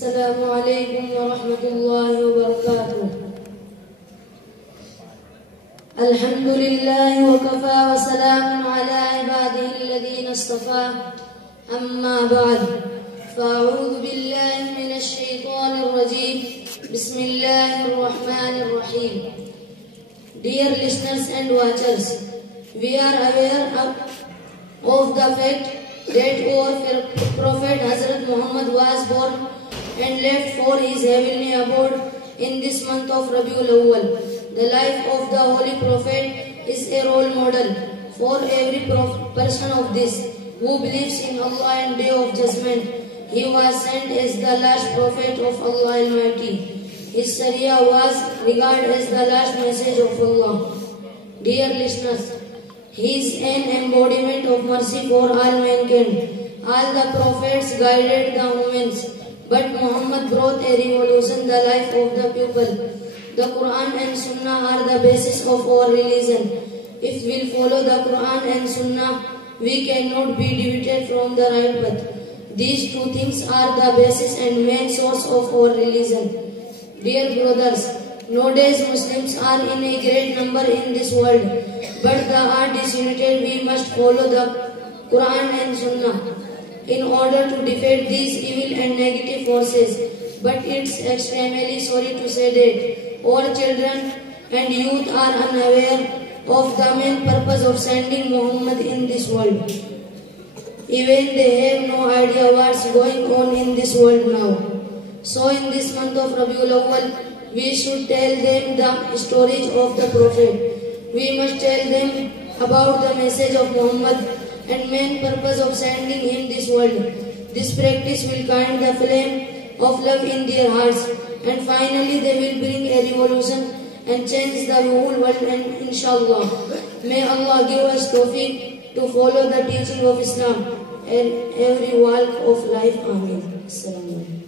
Assalamu alaikum wa rahmatullahi wa barakatuh. Alhamdulillahi wa kafa wa salamun ala ibadihi alladhina istafa. Amma ba'd. Fa'udhu billahi minash shaitanir rajim. Bismillahir rahmanir rahim. Dear listeners and watchers, we are aware of the fact that our Prophet Hazrat Muhammad was born and left for his heavenly abode in this month of Rabiul Awwal. The life of the Holy Prophet is a role model for every person of this who believes in Allah and Day of Judgment. He was sent as the last Prophet of Allah Almighty. His Sharia was regarded as the last message of Allah. Dear listeners, he is an embodiment of mercy for all mankind. All the prophets guided the humans, but Muhammad brought a revolution in the life of the people. The Quran and Sunnah are the basis of our religion. If we follow the Quran and Sunnah, we cannot be deviated from the right path. These two things are the basis and main source of our religion. Dear brothers, nowadays Muslims are in a great number in this world, but they are disunited. We must follow the Quran and Sunnah in order to defeat these evil and negative forces. But it's extremely sorry to say that our children and youth are unaware of the main purpose of sending Muhammad in this world. Even they have no idea what's going on in this world now. So in this month of Rabiul Awwal, we should tell them the stories of the Prophet. We must tell them about the message of Muhammad and main purpose of sending him this world. This practice will kindle the flame of love in their hearts, and finally they will bring a revolution and change the whole world, and inshallah. May Allah give us tawfiq to follow the teaching of Islam and every walk of life. Amen. Assalamu alaikum.